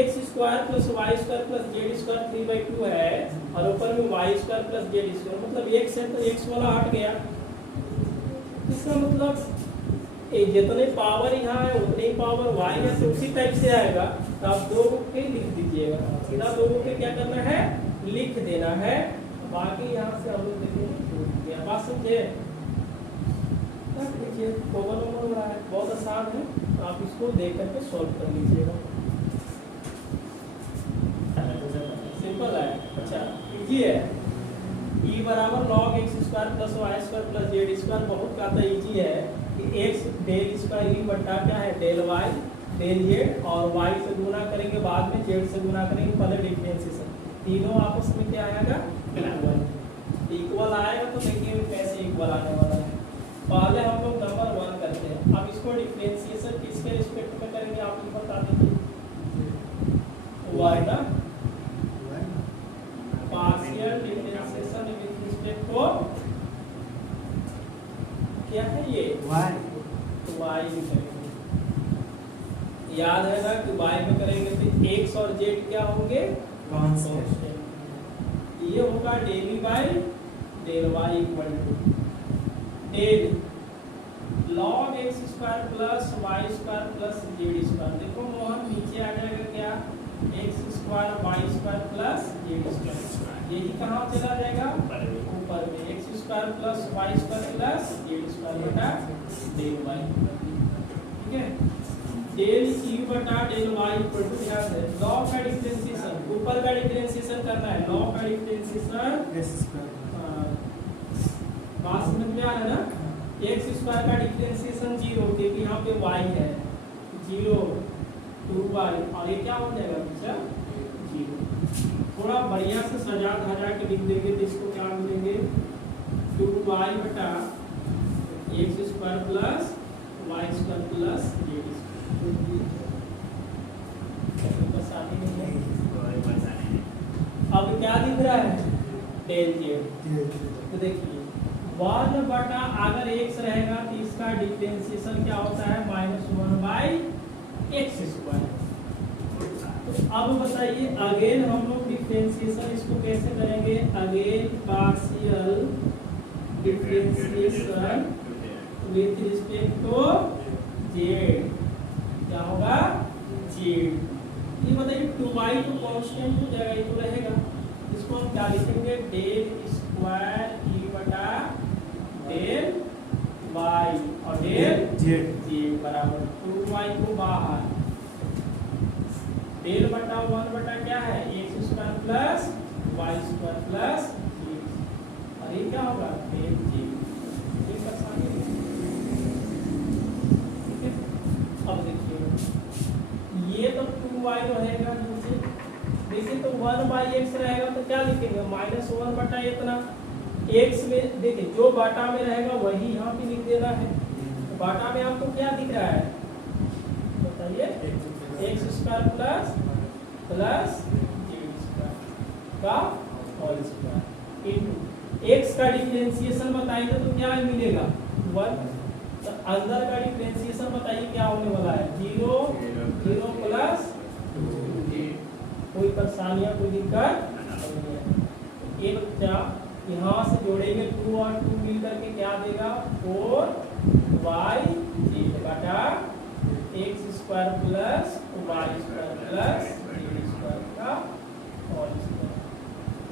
x square plus y square plus z square 3/2 है और ऊपर में y square plus z square, मतलब एक्स है तो एक्स वाला हट गया, इसका मतलब जितने पावर यहाँ है उतने ही पावर वाई है तो उसी टाइप से आएगा, तो आप दो के लिख दीजिएगा, सीधा दो के क्या करना है लिख देना है, बाकी यहाँ से हम लोग देखेंगे बात समझे। देखिए कोवन नंबर हो रहा है, बहुत आसान है, तो आप इसको देख करके सॉल्व कर लीजिएगा, सिंपल है। अच्छा इजी है, e बराबर log x square plus y square plus z square बहुत का तो इजी है कि x डेल स्क्वायर e बटा क्या है डेल y डेल z और y से गुना करेंगे बाद में z से गुना करेंगे, पहले डिफरेंशिएशन तीनों आपस में क्या आएगा इक्वल आएगा, तो देखिए कैसे इक्वल आने वाला है। पहले हम लोग नंबर 1 करते हैं, अब इसको डिफरेंशिएशन किसके रिस्पेक्ट में करेंगे आप लोग बता दीजिए, y ना partial differentiation with respect to क्या है ये y, तो y भी करेंगे, याद है ना कि y में करेंगे तो x और z क्या होंगे कांस्टेंट, ये होगा del by del y equal to del log x square plus y square plus z square, देखो मोहन नीचे आ जाएगा क्या x square y square plus z square, यही कहाँ चला जाएगा ऊपर में x square plus y square plus z square बटा डेल y, ठीक है। डेल e बटा डेल y इक्वल टू क्या है log का डिफरेंशिएशन, ऊपर का डिफरेंशिएशन करना है, log का डिफरेंशिएशन बात समझ में आ रहा है ना, x स्क्वायर का डिफरेंशिएशन 0 क्योंकि यहाँ पे y है 0 2y और ये क्या हो जाएगा बच्चा 0, थोड़ा बढ़िया से सजा धजा के लिख देंगे तो इसको क्या मिलेंगे 2y बटा x square plus y square plus z square, अब क्या दिख रहा है डेल z, तो देखिए 1 बटा अगर x रहेगा तो इसका डिफरेंशिएशन क्या होता है -1/x स्क्वायर। तो अब बताइए अगेन हम लोग डिफरेंशिएशन इसको कैसे करेंगे, again partial differentiation with respect to z, क्या होगा z, ये बताइए 2y तो कांस्टेंट हो जाएगा, ये तो रहेगा, इसको हम क्या लिखेंगे डेल स्क्वायर e बटा डेल y और डेल z बराबर 2y को बाहर डेल बटा 1 बटा क्या है x square plus y square plus z, और ये क्या होगा डेल z, ठीक है। अब देखिए ये तो 2y रहेगा नीचे, देखिए तो 1/x रहेगा तो क्या लिखेंगे -1 बटा इतना, x में देखिए जो बाटा में रहेगा वही यहाँ पे लिख देना है, तो बाटा में आपको क्या दिख रहा है बताइए x square plus plus z square का होल स्क्वायर इनटू x का डिफरेंशिएशन बताइए तो क्या मिलेगा 1, तो अंदर का डिफरेंशिएशन बताइए क्या होने वाला है 0 0 प्लस 2, कोई परेशानियां कोई दिक्कत नहीं है। ये बच्चा यहाँ से जोड़ेंगे 2 और 2 मिल करके क्या देगा 4y बटा x square plus y square plus z square का होल स्क्वायर,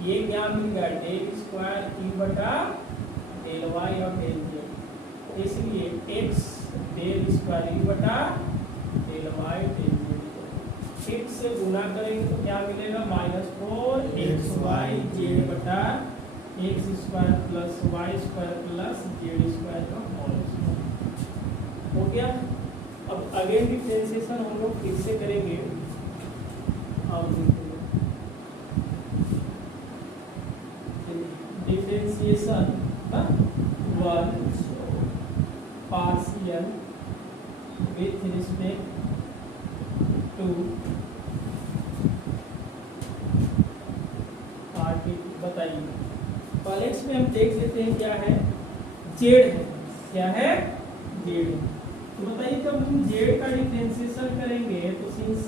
ये क्या मिल गया डेल स्क्वायर e बटा डेल y और डेल z, इसलिए x डेल स्क्वायर e बटा डेल y डेल z, फिर से गुना करेंगे तो क्या मिलेगा, -4xyz बटा x square plus y square plus z square का होल स्क्वायर हो गया। अब अगेन डिफरेंशिएशन हम लोग फिर से करेंगे। अब differentiation 1 partial with respect to party. बताइए, पहले इसमें हम देख लेते हैं क्या है, जेड है, क्या है, जेड। तो बताइए जब हम जेड का डिफरेंशिएशन करेंगे तो सिंस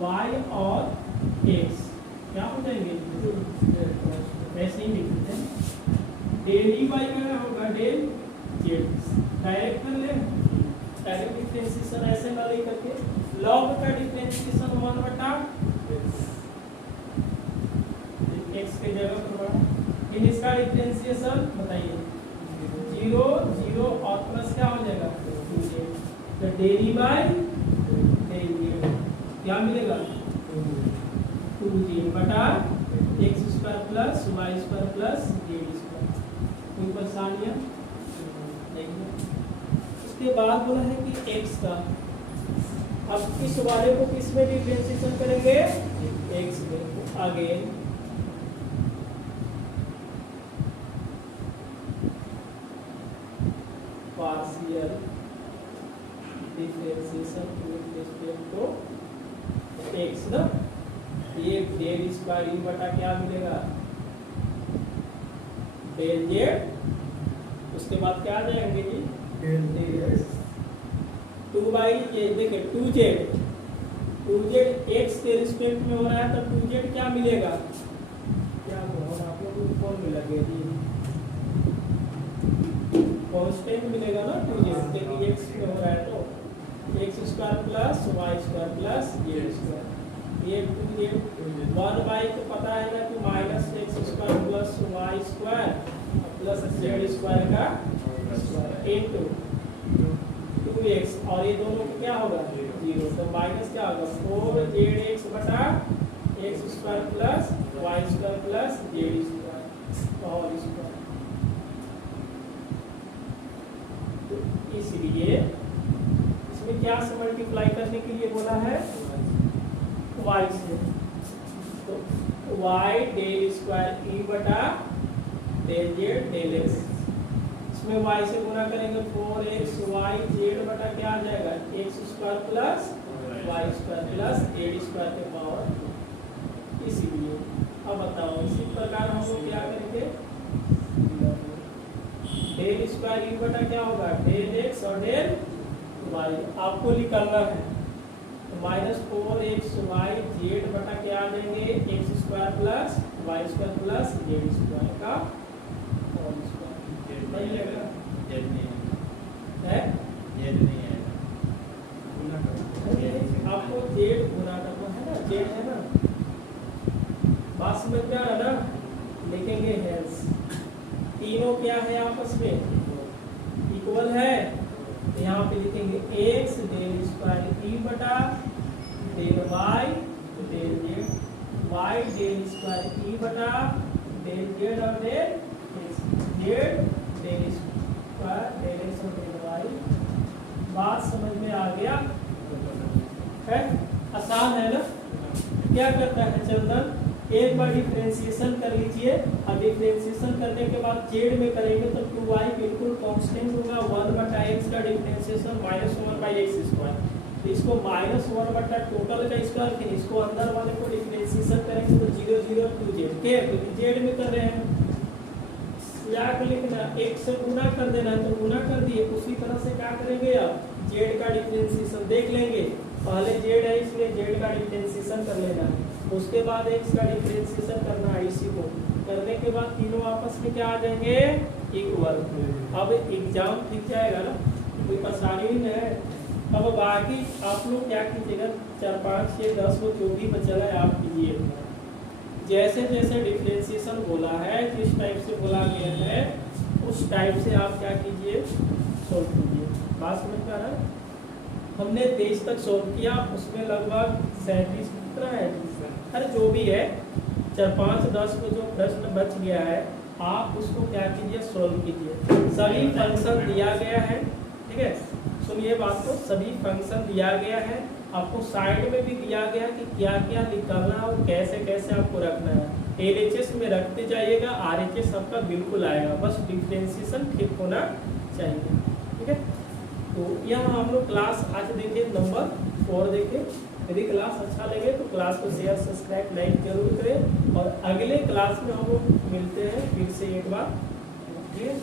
y और x क्या हो जाएंगे, वैसे ही लिख देते हैं। डेल ई वाई का होगा डेल जेड, डायरेक्ट कर ले, डायरेक्ट डिफरेंशिएशन ऐसे ना ले करके। लॉग का डिफरेंशिएशन 1 बटा x के जगह पर बढ़ा, फिर इसका डिफरेंशिएशन बताइए 0 0 और प्लस क्या हो जाएगा 2z, तो del e by del z क्या मिलेगा 2z बटा x square plus y square plus z square. कोई परेशानियां नहीं है। उसके बाद बोला है कि x का, अब इस वाले को किस में डिफरेंशिएशन करेंगे, x में। आगे partial differentiation with respect to x ना, ये डेल स्क्वायर ई बटा क्या मिलेगा डेल जेड, उसके बाद क्या आ जाएंगे जी डेल 2 ये देखिए 2z x के रिस्पेक्ट में हो रहा है, तो 2z क्या मिलेगा, क्या होगा आप लोगों को फॉर्मूला लगे जी कांस्टेंट मिलेगा ना 2z, क्योंकि x में हो रहा है तो x square plus y square plus z square. ये 1 को पता है ना कि -x square plus y square plus z square का स्क्वायर इनटू 2x, और ये दोनों को क्या होगा 0, तो माइनस क्या होगा 4zx बटा x square plus y square plus z square whole square. तो इसलिए इसमें क्या से मल्टीप्लाई करने के लिए बोला है y से, तो y डेल स्क्वायर e बटा डेल जेड डेल x, इसमें y से गुना करेंगे 4xy z बटा क्या आ जाएगा x square plus y square plus z square के पावर। इसीलिए अब बताओ इसी प्रकार हम लोग क्या करेंगे, डेल स्क्वायर ई बटा क्या होगा डेल x और डेल y आपको निकालना है, तो -4xy z बटा क्या आ जाएंगे x square plus y square plus z square का होल स्क्वायर। नहीं लगेगा है आपको जेड गुना करना है ना, जेड है ना, बात समझ में आ रहा ना, लिखेंगे हेल्स, तीनों क्या है आपस में इक्वल है, यहाँ पे लिखेंगे x डेल स्क्वायर ई बटा del y del z, y del square e बटा डेल जेड और del z del square del x और डेल y। बात समझ में आ गया है, आसान है ना। क्या करता है चंदन, एक बार डिफरेंशिएशन कर लीजिए, और डिफरेंशिएशन करने के बाद जेड में करेंगे तो 2y बिल्कुल कांस्टेंट होगा, 1 बटा x का डिफरेंशिएशन -1/x स्क्वायर, तो इसको -1 बटा टोटल का स्क्वायर, फिर इसको अंदर वाले को डिफरेंशिएशन करेंगे तो 0 0 2z के, क्योंकि जेड में कर रहे हैं याद लिखना, एक से गुना कर देना है तो गुना कर दिए। उसी तरह से क्या करेंगे, अब जेड का डिफरेंशिएशन देख लेंगे, पहले जेड है इसलिए जेड का डिफरेंशिएशन कर लेना, उसके बाद x का डिफरेंशिएशन करना है, इसी को करने के बाद तीनों आपस में क्या आ जाएंगे इक्वल। अब एग्जाम ठीक जाएगा ना, कोई परेशानी नहीं है। अब बाकी आप लोग क्या कीजिएगा, 4 5 6 10 को जो भी बचा है आप कीजिए, जैसे जैसे डिफरेंशिएशन बोला है, जिस टाइप से बोला गया है उस टाइप से आप क्या कीजिए सोल्व कीजिए। बात समझ में आ रहा है। हमने 23 तक सोल्व किया, उसमें लगभग 37 कितना है, अरे जो भी है 4, 5, 10 को जो प्रश्न बच गया है आप उसको क्या कीजिए, सोल्व कीजिए। सभी फंक्शन दिया गया है, ठीक है, सुनिए बात को, सभी फंक्शन दिया गया है, आपको साइड में भी दिया गया कि क्या क्या निकालना है और कैसे कैसे आपको रखना है। LHS में रखते जाइएगा, RHS आपका बिल्कुल आएगा, बस डिफ्रेंशिएशन ठीक होना चाहिए, ठीक है। तो यह हम लोग क्लास आज देखे नंबर 4 देखे। यदि क्लास अच्छा लगे तो क्लास को शेयर सब्सक्राइब लाइक जरूर करें, और अगले क्लास में हम लोग मिलते हैं फिर से एक बार, ठीक है।